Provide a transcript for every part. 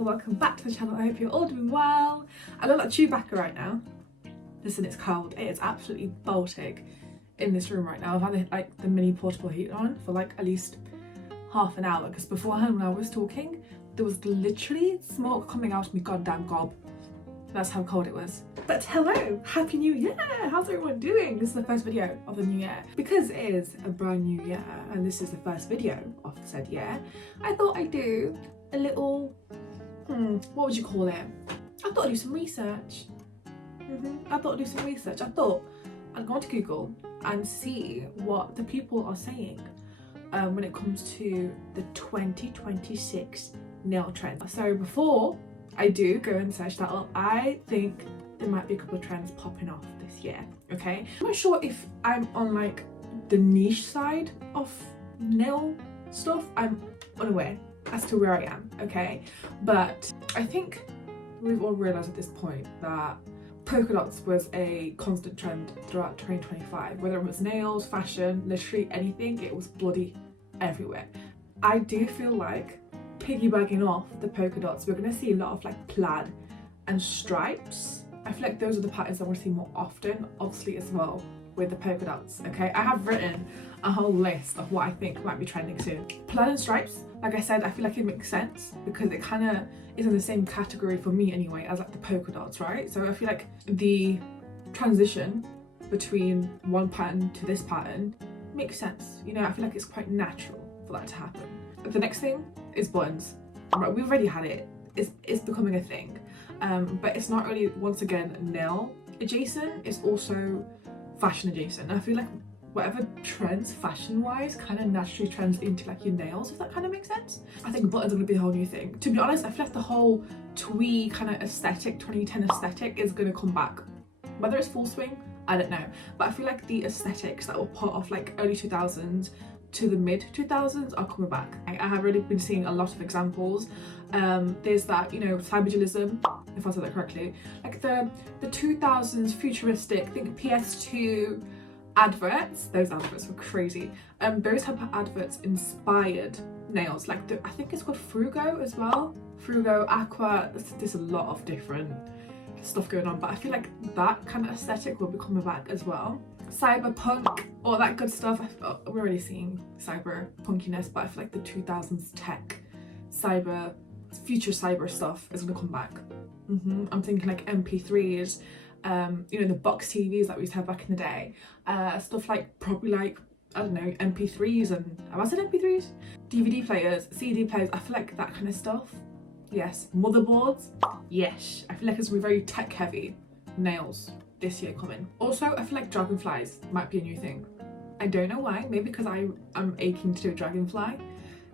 people, welcome back to the channel. I hope you're all doing well. I look like Chewbacca right now. Listen, it's cold. It is absolutely Baltic in this room right now. I've had like the mini portable heater on for like at least half an hour because beforehand when I was talking there was literally smoke coming out of my goddamn gob. That's how cold it was. But hello, happy new year. How's everyone doing? This is the first video of the new year. Because it is a brand new year and this is the first video of said year, I thought I'd do a little, what would you call it? I thought I'd do some research. I thought I'd go onto Google and see what the people are saying when it comes to the 2026 nail trend. So before I do go and search that up, I think there might be a couple of trends popping off this year, okay? I'm not sure if I'm on like the niche side of nail stuff. I'm unaware as to where I am, okay? But I think we've all realised at this point that polka dots was a constant trend throughout 2025. Whether it was nails, fashion, literally anything, it was bloody everywhere. I do feel like piggybacking off the polka dots, we're going to see a lot of like plaid and stripes. I feel like those are the patterns I want to see more often, obviously as well with the polka dots, okay? I have written a whole list of what I think might be trending soon. Plaid and stripes, like I said, I feel like it makes sense because it kind of is in the same category for me anyway as like the polka dots, right? So I feel like the transition between one pattern to this pattern makes sense. You know, I feel like it's quite natural for that to happen. But the next thing is buttons. Right, we've already had it. It's becoming a thing. But it's not really, once again, nail adjacent. It's also fashion adjacent. And I feel like whatever trends fashion-wise kind of naturally trends into like your nails, if that kind of makes sense. I think buttons are going to be the whole new thing. To be honest, I feel like the whole twee kind of aesthetic, 2010 aesthetic is going to come back. Whether it's full swing, I don't know. But I feel like the aesthetics that were part of like early 2000s to the mid 2000s are coming back. I have really been seeing a lot of examples. There's that, you know, cybergelism, if I said that correctly, like the 2000s futuristic, I think PS2 adverts. Those adverts were crazy. Those type of adverts inspired nails, like I think it's called Frugo as well. Frugo, Aqua, there's a lot of different stuff going on, but I feel like that kind of aesthetic will be coming back as well. Cyberpunk, all that good stuff. We're already seeing cyber punkiness, but I feel like the 2000s tech, future cyber stuff is gonna come back. I'm thinking like MP3s, you know, the box TVs that we used to have back in the day, stuff like probably like, I don't know, MP3s and, have I said MP3s? DVD players, CD players, I feel like that kind of stuff. Yes. Motherboards, yes. I feel like it's gonna be very tech heavy. Nails this year coming. Also, I feel like dragonflies might be a new thing. I don't know why, maybe because I'm aching to do a dragonfly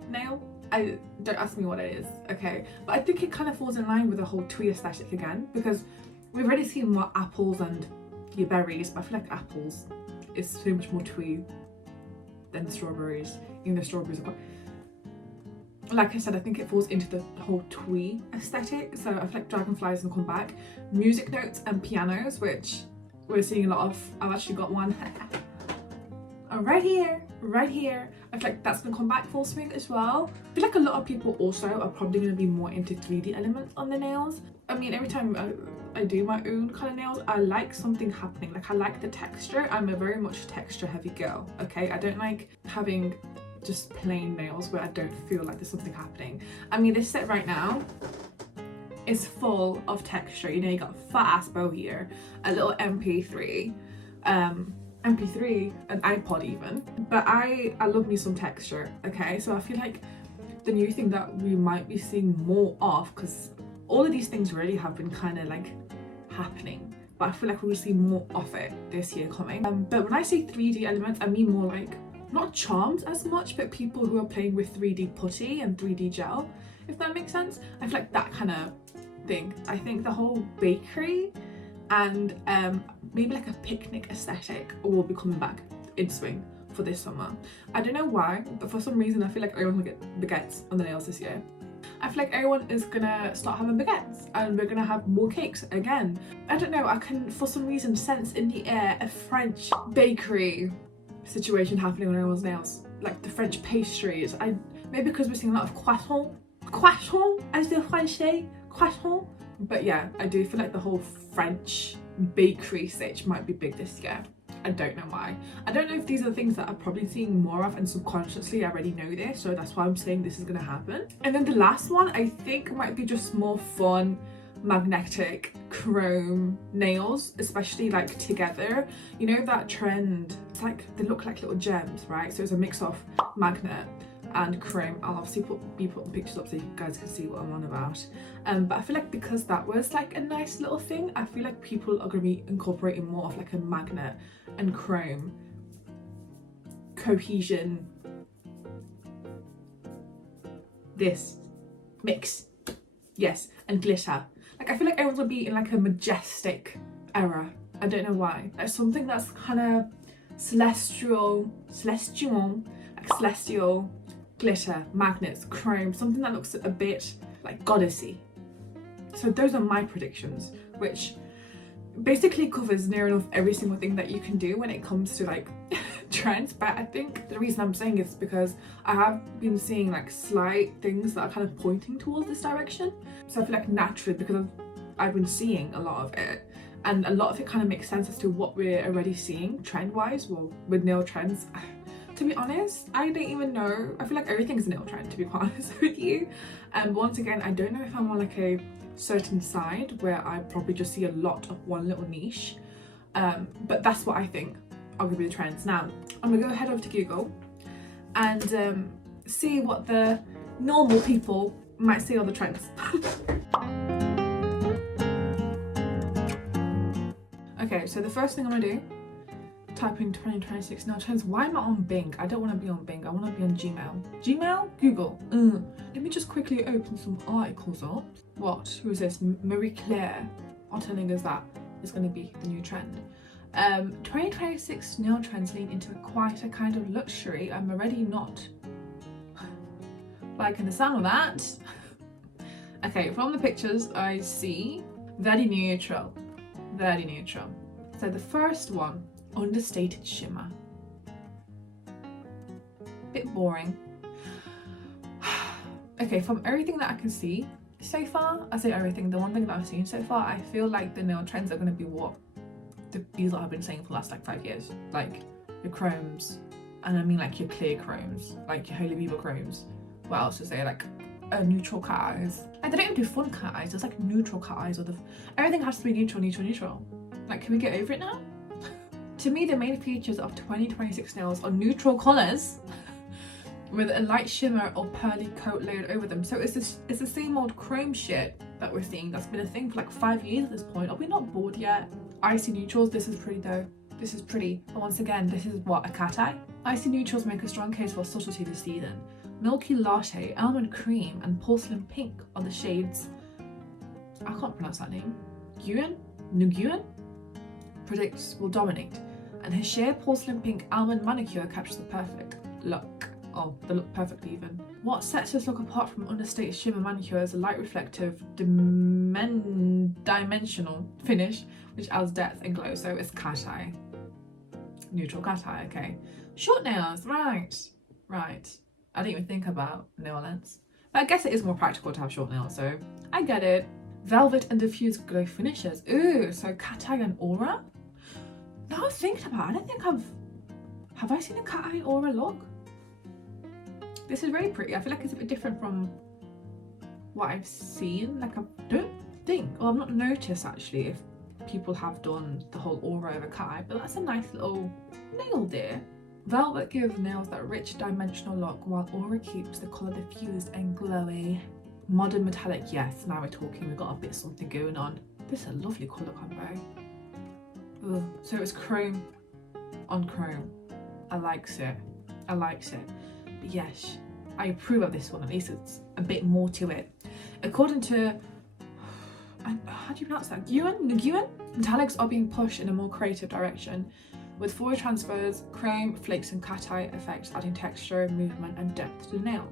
nail. Don't ask me what it is, okay? But I think it kind of falls in line with the whole twee aesthetic again, because we've already seen more apples and your berries, but I feel like apples is so much more twee than strawberries. Even though strawberries are quite, like I said, I think it falls into the whole twee aesthetic. So I feel like dragonflies will come back. Music notes and pianos, which we're seeing a lot of. I've actually got one right here. I feel like that's gonna come back full swing as well. I feel like a lot of people also are probably gonna be more into 3D elements on the nails. I mean, every time I do my own kind of nails, I like something happening. Like I like the texture. I'm a very much texture heavy girl, okay? I don't like having just plain nails where I don't feel like there's something happening. I mean, this set right now is full of texture. You know, you got a fat ass bow here, a little MP3, an iPod even. But I love me some texture, okay? So I feel like the new thing that we might be seeing more of, because all of these things really have been kind of like happening, but I feel like we'll see more of it this year coming. But when I say 3D elements, I mean more like not charms as much, but people who are playing with 3D putty and 3D gel, if that makes sense. I feel like that kind of thing. I think the whole bakery and maybe like a picnic aesthetic will be coming back in swing for this summer. I don't know why, but for some reason I feel like everyone will get baguettes on the nails this year. I feel like everyone is gonna start having baguettes and we're gonna have more cakes again. I don't know, I can for some reason sense in the air a French bakery situation happening on everyone's nails, like the French pastries. Maybe because we're seeing a lot of croissant, as the French say, croissant. But yeah, I do feel like the whole French bakery stage might be big this year. I don't know why. I don't know if these are the things that I'm probably seeing more of, and subconsciously I already know this, so that's why I'm saying this is gonna happen. And then the last one I think might be just more fun, magnetic chrome nails, especially like together. You know that trend, it's like they look like little gems, right? So it's a mix of magnet and chrome. I'll obviously be putting pictures up so you guys can see what I'm on about. But I feel like because that was like a nice little thing, I feel like people are going to be incorporating more of like a magnet and chrome cohesion, this mix, yes, and glitter. Like I feel like everyone's gonna be in like a majestic era. I don't know why. Like something that's kind of celestial, glitter, magnets, chrome, something that looks a bit like goddessy. So those are my predictions, which basically covers near enough every single thing that you can do when it comes to like trends. But I think the reason I'm saying is because I have been seeing like slight things that are kind of pointing towards this direction. So I feel like naturally, because I've been seeing a lot of it, and a lot of it kind of makes sense as to what we're already seeing trend wise, well, with nail trends. To be honest, I don't even know. I feel like everything's a nail trend, to be quite honest with you. And once again, I don't know if I'm on like a certain side where I probably just see a lot of one little niche. But that's what I think are gonna be the trends. Now, I'm gonna go head over to Google and see what the normal people might see on the trends. Okay, so the first thing I'm gonna do, type in 2026 nail trends. Why am I on Bing? I don't want to be on Bing. I want to be on Gmail. Gmail? Google. Let me just quickly open some articles up. What? Who is this? Marie Claire are telling us that is going to be the new trend. 2026 nail trends lean into quite a kind of luxury. I'm already not liking the sound of that. Okay, from the pictures I see very neutral. Very neutral. So the first one, understated shimmer. Bit boring. Okay, from everything that I can see so far, I say everything, the one thing that I've seen so far, I feel like the nail trends are going to be what these lot have been saying for the last like 5 years. Like your chromes, and I mean like your clear chromes, like your Holy Viva chromes. What else is there? Like neutral cat eyes. Like they don't even do fun cat eyes, it's like neutral cat eyes, or everything has to be neutral, neutral, neutral. Like, can we get over it now? To me, the main features of 2026 nails are neutral colours with a light shimmer or pearly coat layered over them. So it's the same old chrome shit that we're seeing that's been a thing for like 5 years at this point. Are we not bored yet? Icy neutrals, this is pretty though. This is pretty. But once again, this is what, a cat eye? Icy neutrals make a strong case for subtlety this season. Milky latte, almond cream, and porcelain pink are the shades. I can't pronounce that name. Nguyen predicts will dominate, and his sheer porcelain pink almond manicure captures the perfect look. Oh, they look perfectly even. What sets this look apart from understated shimmer manicure is a light reflective dimensional finish which adds depth and glow. So it's cat eye. Neutral cat eye, okay. Short nails, right. I didn't even think about nail lengths. But I guess it is more practical to have short nails, so I get it. Velvet and diffused glow finishes. Ooh, so cat eye and aura? Now I'm thinking about it, I don't think have I seen a cat eye aura look? This is very pretty. I feel like it's a bit different from what I've seen. Like I don't think, or I've not noticed actually if people have done the whole aura over cat eye, but that's a nice little nail there. Velvet gives nails that rich dimensional look, while aura keeps the colour diffused and glowy. Modern metallic, yes, now we're talking, we've got a bit of something going on. This is a lovely colour combo. Ugh. So it's chrome on chrome. I likes it. But yes, I approve of this one, at least it's a bit more to it. According to, how do you pronounce that? Nguyen? Metallics are being pushed in a more creative direction, with Fourier transfers, chrome, flakes and cat eye effects adding texture, movement and depth to the nail.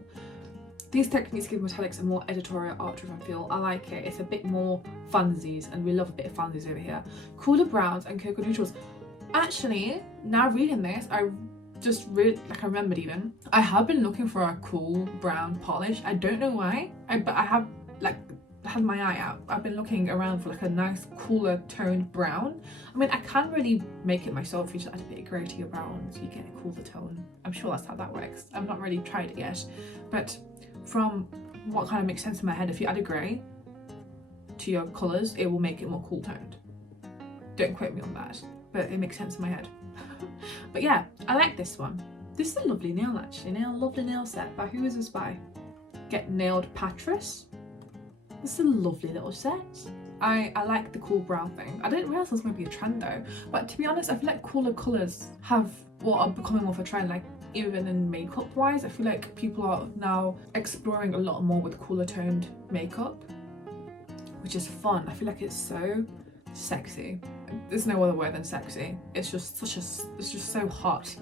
These techniques give metallics a more editorial art-driven feel. I like it. It's a bit more funsies, and we love a bit of funsies over here. Cooler browns and cocoa neutrals. Actually, now reading this, I just really like I remembered even. I have been looking for a cool brown polish. I don't know why, but I have like had my eye out. I've been looking around for like a nice cooler toned brown. I mean, I can't really make it myself. You just add a bit of grey to your brown so you get a cooler tone. I'm sure that's how that works. I've not really tried it yet, but from what kind of makes sense in my head, if you add a grey to your colours, it will make it more cool toned. Don't quote me on that, but it makes sense in my head. But yeah, I like this one. This is a lovely nail actually. Lovely nail set. By who is this by? Get Nailed Patras. This is a lovely little set. I like the cool brown thing. I didn't realise this was going to be a trend though. But to be honest, I feel like cooler colours are becoming more of a trend. Like even in makeup wise, I feel like people are now exploring a lot more with cooler toned makeup, which is fun. I feel like it's so sexy. There's no other word than sexy. It's just so hot.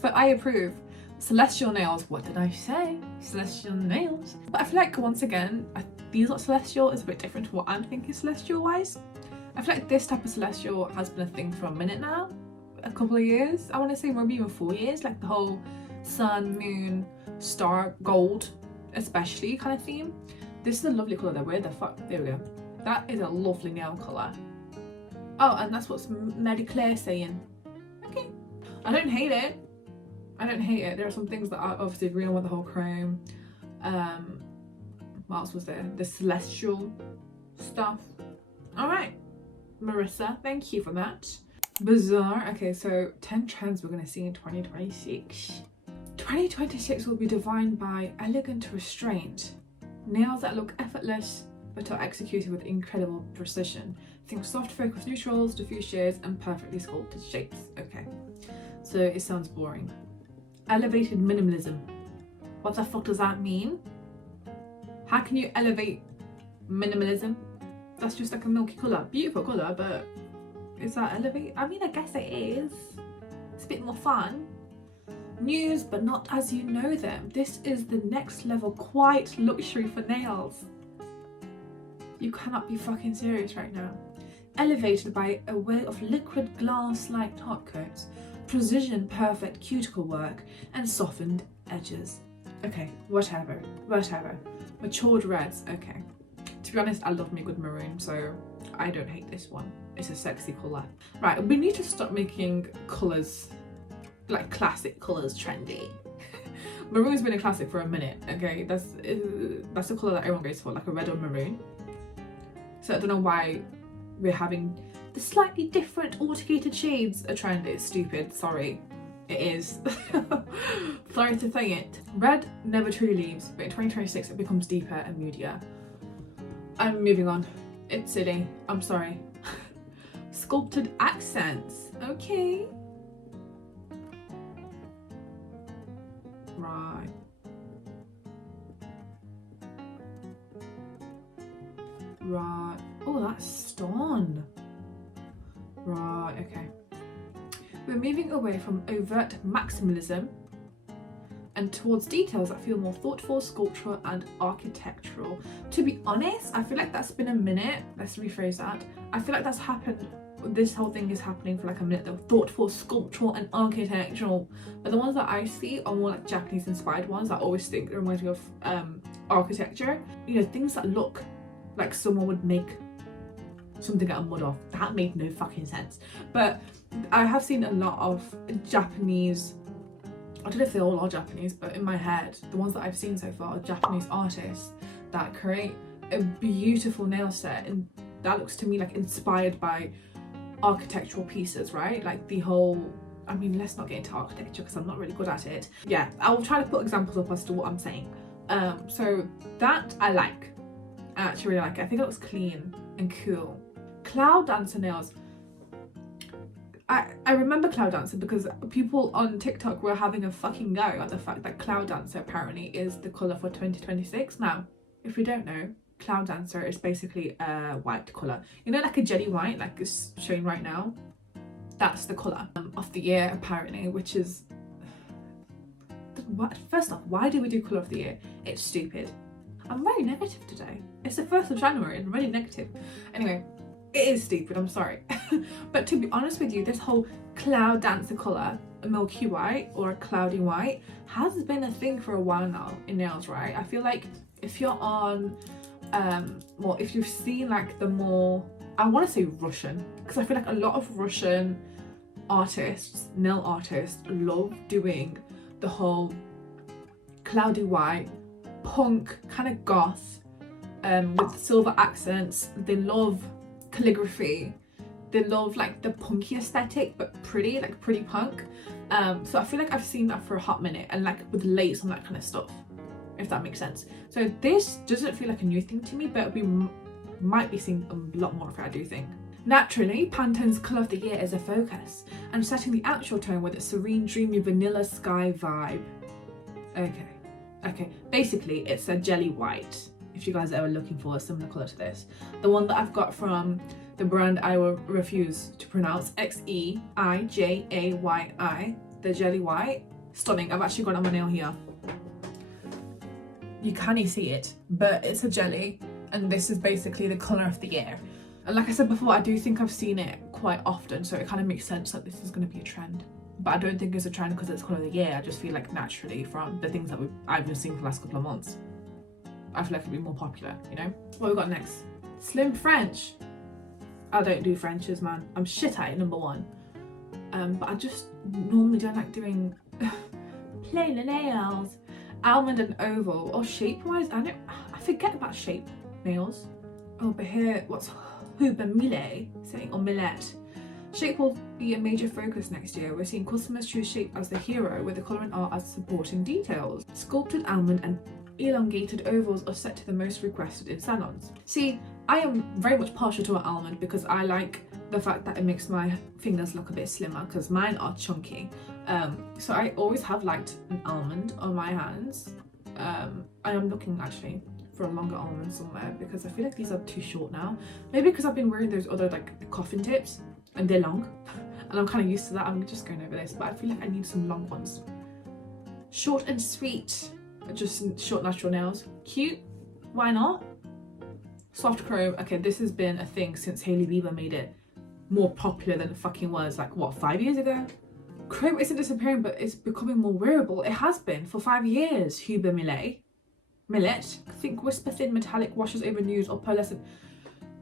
So I approve. Celestial nails, what did I say? Celestial nails. But I feel like once again, these are celestial is a bit different to what I'm thinking celestial wise. I feel like this type of celestial has been a thing for a minute now. A couple of years. I want to say maybe even 4 years. Like the whole sun, moon, star, gold, especially kind of theme. This is a lovely colour though. Where the fuck? There we go. That is a lovely nail colour. Oh, and that's what's Mary Claire saying. Okay. I don't hate it. I don't hate it. There are some things that I obviously agree on with the whole chrome. What else was there? The celestial stuff. Alright. Marissa, thank you for that. Bazaar. Okay, so 10 trends we're going to see in 2026. 2026 will be defined by elegant restraint. Nails that look effortless but are executed with incredible precision. Think soft focus neutrals, diffuse shades, and perfectly sculpted shapes. Okay, so it sounds boring. Elevated minimalism. What the fuck does that mean? How can you elevate minimalism? That's just like a milky colour. Beautiful colour, but is that elevate? I mean, I guess it is. It's a bit more fun. News, but not as you know them. This is the next level quiet luxury for nails. You cannot be fucking serious right now. Elevated by a way of liquid glass-like top coats, precision perfect cuticle work, and softened edges. Okay, whatever. Matured reds, okay. To be honest, I love me a good maroon, so I don't hate this one. It's a sexy colour. Right, we need to stop making colours, like classic colours, trendy. Maroon's been a classic for a minute, okay? That's the colour that everyone goes for, like a red or maroon. So I don't know why we're having the slightly different autogated shades a trend. It's stupid, sorry. It is. Sorry to say it. Red never truly leaves, but in 2026 it becomes deeper and moodier. I'm moving on. It's silly. I'm sorry. Sculpted accents. Okay. Right. Right. Oh, that's stone. Right, okay. We're moving away from overt maximalism and towards details that feel more thoughtful, sculptural and architectural. To be honest, I feel like that's been a minute. Let's rephrase that. I feel like that's happened. This whole thing is happening for like a minute. The thoughtful, sculptural and architectural. But the ones that I see are more like Japanese inspired ones. I always think it reminds me of architecture. You know, things that look like someone would make something out of mud off. That made no fucking sense. But I have seen a lot of Japanese, I don't know if they all are Japanese, but in my head, the ones that I've seen so far are Japanese artists that create a beautiful nail set, and that looks to me like inspired by architectural pieces, right? Like the whole, I mean, let's not get into architecture because I'm not really good at it. Yeah, I'll try to put examples up as to what I'm saying. So that I like. I actually really like it. I think it looks clean and cool. Cloud dancer nails. I remember cloud dancer because people on TikTok were having a fucking go at the fact that cloud dancer apparently is the colour for 2026. Now, if you don't know, cloud dancer is basically a white colour. You know, like a jelly white, like it's showing right now? That's the colour of the year apparently, which is... First off, why do we do colour of the year? It's stupid. I'm very negative today. It's the 1st of January and I'm really negative. Anyway, it is stupid, I'm sorry. But to be honest with you, this whole cloud dancer colour, a milky white or a cloudy white has been a thing for a while now in nails, right? I feel like if you're on, well, if you've seen like the more, I want to say Russian, because I feel like a lot of Russian artists, nail artists, love doing the whole cloudy white, punk, kind of goth, with silver accents. They love calligraphy. They love like the punky aesthetic, but pretty, like pretty punk. So I feel like I've seen that for a hot minute, and like with lace and that kind of stuff, if that makes sense. So this doesn't feel like a new thing to me, but we might be seeing a lot more of it, I do think. Naturally, Pantone's colour of the year is a focus, and setting the actual tone with its serene, dreamy vanilla sky vibe. Okay. Basically, it's a jelly white, if you guys are ever looking for a similar colour to this. The one that I've got from the brand I will refuse to pronounce, Xeijai, the jelly white. Stunning. I've actually got it on my nail here. You can't see it, but it's a jelly, and this is basically the colour of the year. And like I said before, I do think I've seen it quite often, so it kind of makes sense that this is going to be a trend. But I don't think it's a trend because it's colour of the year. I just feel like naturally from the things that I've been seeing for the last couple of months, I feel like it'd be more popular, you know? What we got next? Slim French. I don't do Frenches, man. I'm shit at it, number one. But I just normally don't like doing plain nails. Almond and oval, or shape-wise, I forget about shape nails. Oh, but here, what's Hubemile saying, or Millet. Shape will be a major focus next year. We're seeing customers choose shape as the hero, with the colour and art as supporting details. Sculpted almond and elongated ovals are set to the most requested in salons. See, I am very much partial to an almond because I like the fact that it makes my fingers look a bit slimmer, because mine are chunky. So I always have liked an almond on my hands. I am looking actually for a longer almond somewhere because I feel like these are too short now. Maybe because I've been wearing those other like coffin tips and they're long and I'm kind of used to that. I'm just going over this, but I feel like I need some long ones. Short and sweet, just short natural nails. Cute, why not? Soft chrome. Okay, this has been a thing since Hailey Bieber made it more popular than it fucking was, like what, 5 years ago? Chrome isn't disappearing, but it's becoming more wearable. It has been for 5 years. Huber Millet. Think whisper thin metallic washes over nudes or pearlescent.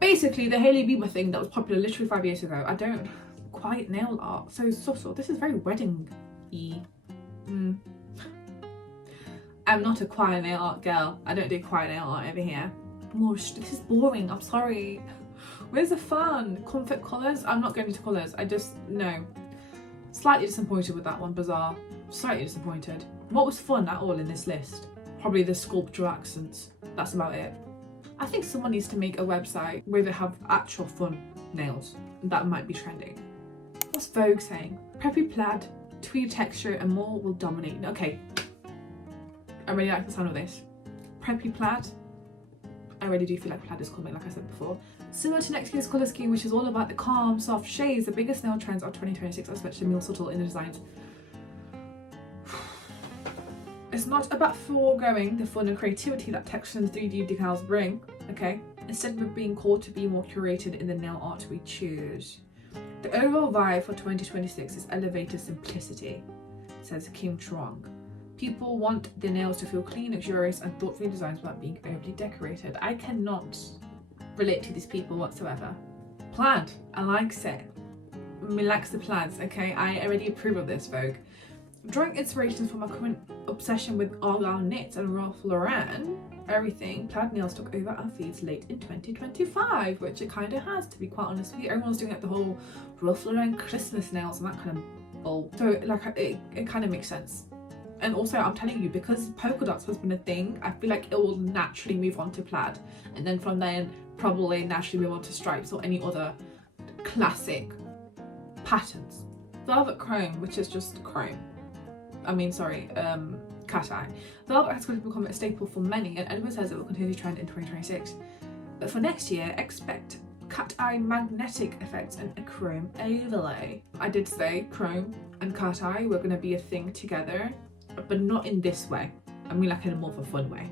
Basically the Hailey Bieber thing that was popular literally 5 years ago. I don't, quiet nail art, so subtle. This is very wedding-y. I'm not a quiet nail art girl. I don't do quiet nail art over here. This is boring, I'm sorry. Where's the fun? Comfort colours? I'm not going into colours, no. Slightly disappointed with that one, Bazaar. Slightly disappointed. What was fun at all in this list? Probably the sculpture accents. That's about it. I think someone needs to make a website where they have actual fun nails. That might be trending. What's Vogue saying? Preppy plaid, tweed texture and more will dominate. Okay. I really like the sound of this. Preppy plaid. I really do feel like plaid is coming, like I said before. Similar to next year's colour scheme, which is all about the calm, soft shades, the biggest nail trends of 2026 are especially more subtle in the designs. It's not about foregoing the fun and creativity that texture and 3D decals bring, okay? Instead, we're being called to be more curated in the nail art we choose. The overall vibe for 2026 is elevated simplicity, says Kim Truong. People want their nails to feel clean, luxurious and thoughtfully designed without being overly decorated. I cannot relate to these people whatsoever. Plaid, I like it. Me likes the plaids, okay? I already approve of this, Vogue. Drawing inspirations from my current obsession with Argyle knits and Ralph Lauren, everything, plaid nails took over our feeds late in 2025, which it kind of has, to be quite honest with you. Everyone's doing like the whole Ralph Lauren Christmas nails and that kind of bull. So like it kind of makes sense. And also, I'm telling you, because polka dots has been a thing, I feel like it will naturally move on to plaid. And then from then, probably naturally move on to stripes or any other classic patterns. Velvet chrome, which is just chrome. Cat eye. Velvet has quickly become a staple for many, and Edward says it will continue to trend in 2026. But for next year, expect cat eye magnetic effects and a chrome overlay. I did say chrome and cat eye were going to be a thing together, but not in this way. I mean like in a more of a fun way.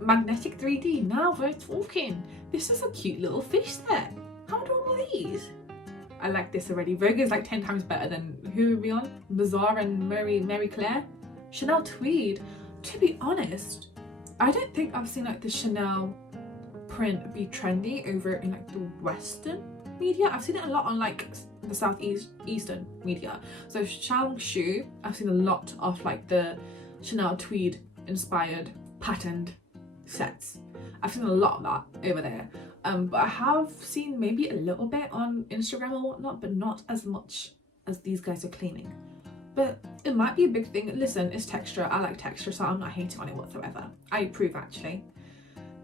Magnetic 3D, now we're talking. This is a cute little fish there. How do all of these? I like this already. Vogue is like 10 times better than, who are we on? Bazaar and Mary Claire. Chanel tweed. To be honest, I don't think I've seen like the Chanel print be trendy over in like the Western media. I've seen it a lot on like the Eastern media. So Shangshu, I've seen a lot of like the Chanel tweed inspired patterned sets. I've seen a lot of that over there. But I have seen maybe a little bit on Instagram or whatnot, but not as much as these guys are claiming. But it might be a big thing. Listen, it's texture. I like texture, so I'm not hating on it whatsoever. I approve, actually.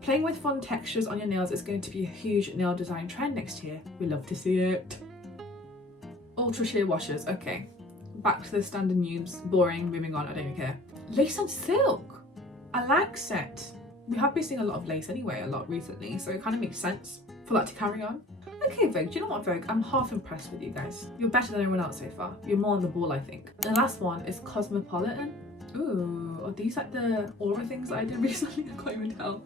Playing with fun textures on your nails is going to be a huge nail design trend next year. We love to see it. Ultra sheer washes. Okay, back to the standard noobs. Boring. Moving on. I don't even care. Lace and silk. I like set. We have been seeing a lot of lace anyway, a lot recently, so it kind of makes sense for that to carry on. Okay, Vogue, do you know what, Vogue? I'm half impressed with you guys. You're better than everyone else so far. You're more on the ball, I think. The last one is Cosmopolitan. Ooh, are these like the aura things that I did recently? I can't even tell.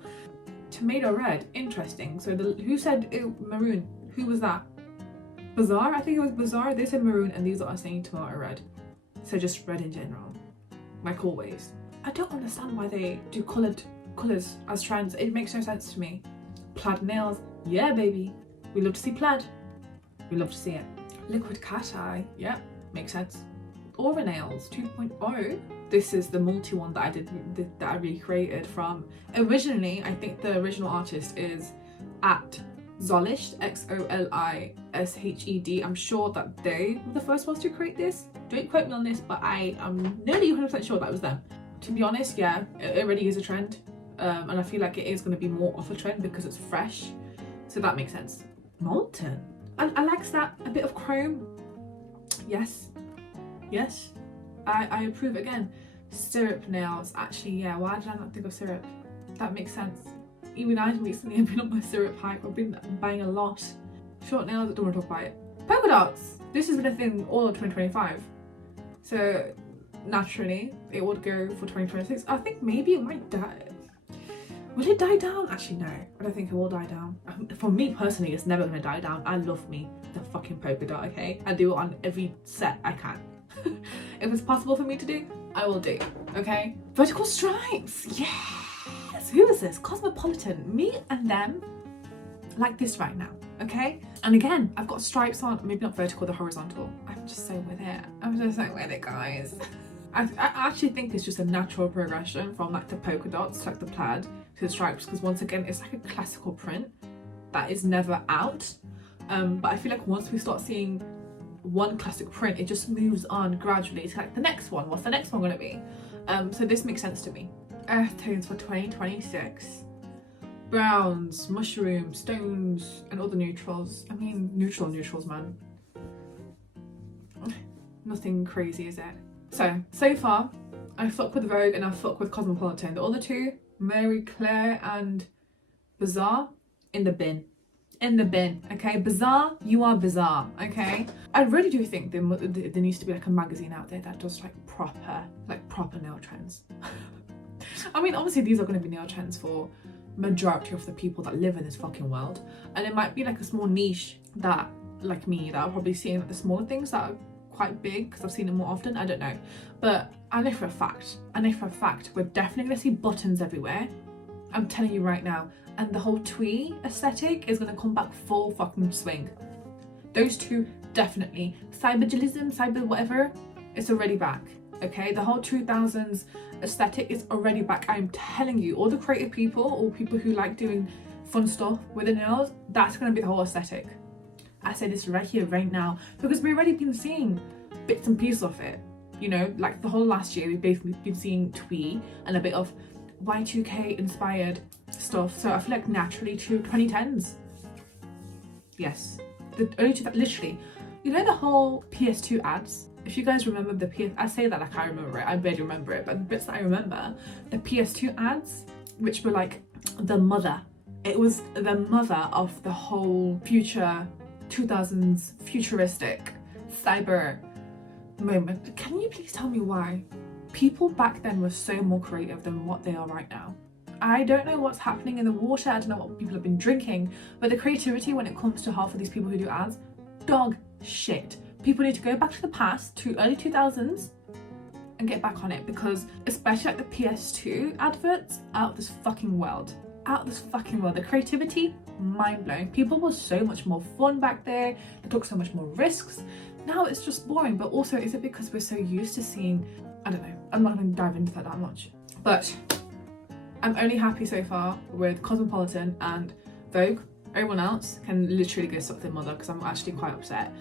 Tomato red, interesting. So who said maroon? Who was that? Bazaar? I think it was Bazaar. They said maroon and these are saying tomato red. So just red in general, like always. I don't understand why they do colours as trends. It makes no sense to me. Plaid nails, yeah baby. We love to see plaid. We love to see it. Liquid cat eye, yeah, makes sense. Aura nails 2.0. This is the multi one that I did, that I recreated from. Originally, I think the original artist is at Zolished, XOLISHED. I'm sure that they were the first ones to create this. Don't quote me on this, but I am nearly 100% sure that was them. To be honest, yeah, it already is a trend. And I feel like it is going to be more of a trend because it's fresh. So that makes sense. Molten. I like that. A bit of chrome. Yes. Yes. I approve again. Syrup nails. Actually, yeah, why did I not think of syrup? That makes sense. Even I recently have been on my syrup hype. I've been buying a lot. Short nails, I don't want to talk about it. Polka dots. This has been a thing all of 2025. So naturally, it would go for 2026. I think maybe it might die. Will it die down? Actually, no. I don't think it will die down. For me personally, it's never going to die down. I love me the fucking polka dot, okay? I do it on every set I can. If it's possible for me to do, I will do, okay? Vertical stripes, yes! Who is this? Cosmopolitan. Me and them like this right now, okay? And again, I've got stripes on, maybe not vertical, the horizontal. I'm just so with it. I'm just so with it, guys. I actually think it's just a natural progression from like the polka dots, like the plaid, to the stripes, because once again, it's like a classical print that is never out. But I feel like once we start seeing one classic print, it just moves on gradually to like the next one. What's the next one gonna be? So this makes sense to me. Earth tones for 2026. Browns, mushrooms, stones, and other neutrals. I mean, neutrals, man. Nothing crazy, is it? So far, I fuck with Vogue and I fuck with Cosmopolitan. The other two, Mary Claire and Bazaar, in the bin. In the bin, okay? Bazaar, you are bizarre, okay? I really do think there needs to be like a magazine out there that does like proper nail trends. I mean, obviously these are going to be nail trends for majority of the people that live in this fucking world, and it might be like a small niche that, like me, that I'll probably see in like the smaller things that are quite big because I've seen it more often. I don't know, but I know for a fact we're definitely going to see buttons everywhere. I'm telling you right now. And the whole twee aesthetic is going to come back full fucking swing. Those two, definitely. Cybergelism, cyber whatever, it's already back, okay? The whole 2000s aesthetic is already back. I'm telling you, all the creative people, or people who like doing fun stuff with their nails, that's going to be the whole aesthetic. I say this right here, right now, because we've already been seeing bits and pieces of it. You know, like the whole last year, we've basically been seeing twee and a bit of Y2K inspired stuff, so I feel like naturally to 2010s. Yes, the only two that literally, you know, the whole PS2 ads. If you guys remember the I say that like I remember it, I barely remember it, but the bits that I remember, the PS2 ads, which were like the mother. It was the mother of the whole future 2000s futuristic cyber moment. Can you please tell me why people back then were so more creative than what they are right now? I don't know what's happening in the water, I don't know what people have been drinking, but the creativity when it comes to half of these people who do ads, dog shit. People need to go back to the past, to early 2000s, and get back on it, because especially like the PS2 adverts, out of this fucking world. Out of this fucking world. The creativity, mind-blowing. People were so much more fun back there. They took so much more risks. Now it's just boring. But also, is it because we're so used to seeing, I don't know, I'm not going to dive into that much. But I'm only happy so far with Cosmopolitan and Vogue. Everyone else can literally go suck their mother, because I'm actually quite upset.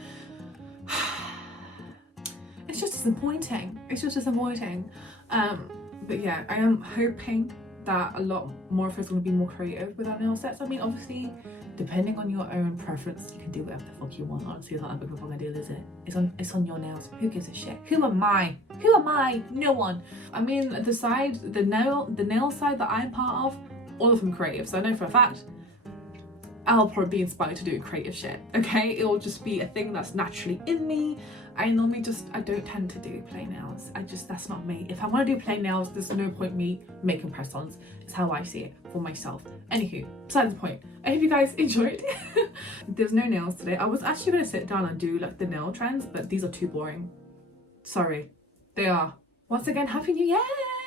It's just disappointing. It's just disappointing. But yeah, I am hoping that a lot more of us are going to be more creative with our nail sets. I mean, obviously, depending on your own preference, you can do whatever the fuck you want. Honestly, it's not that big of a fucking deal, is it? It's on your nails. Who gives a shit? Who am I? Who am I? No one. I mean, the nail side that I'm part of, all of them creative. So I know for a fact, I'll probably be inspired to do creative shit, okay? It'll just be a thing that's naturally in me. I don't tend to do plain nails. That's not me. If I want to do plain nails, there's no point me making press-ons. It's how I see it for myself. Anywho, beside the point. I hope you guys enjoyed. There's no nails today. I was actually going to sit down and do like the nail trends, but these are too boring. Sorry. They are. Once again, Happy New Year!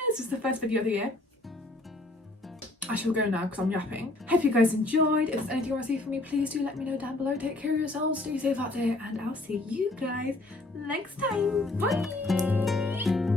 This is the first video of the year. I shall go now because I'm yapping. Hope you guys enjoyed. If there's anything you want to see from me, please do let me know down below. Take care of yourselves, stay safe out there, and I'll see you guys next time. Bye!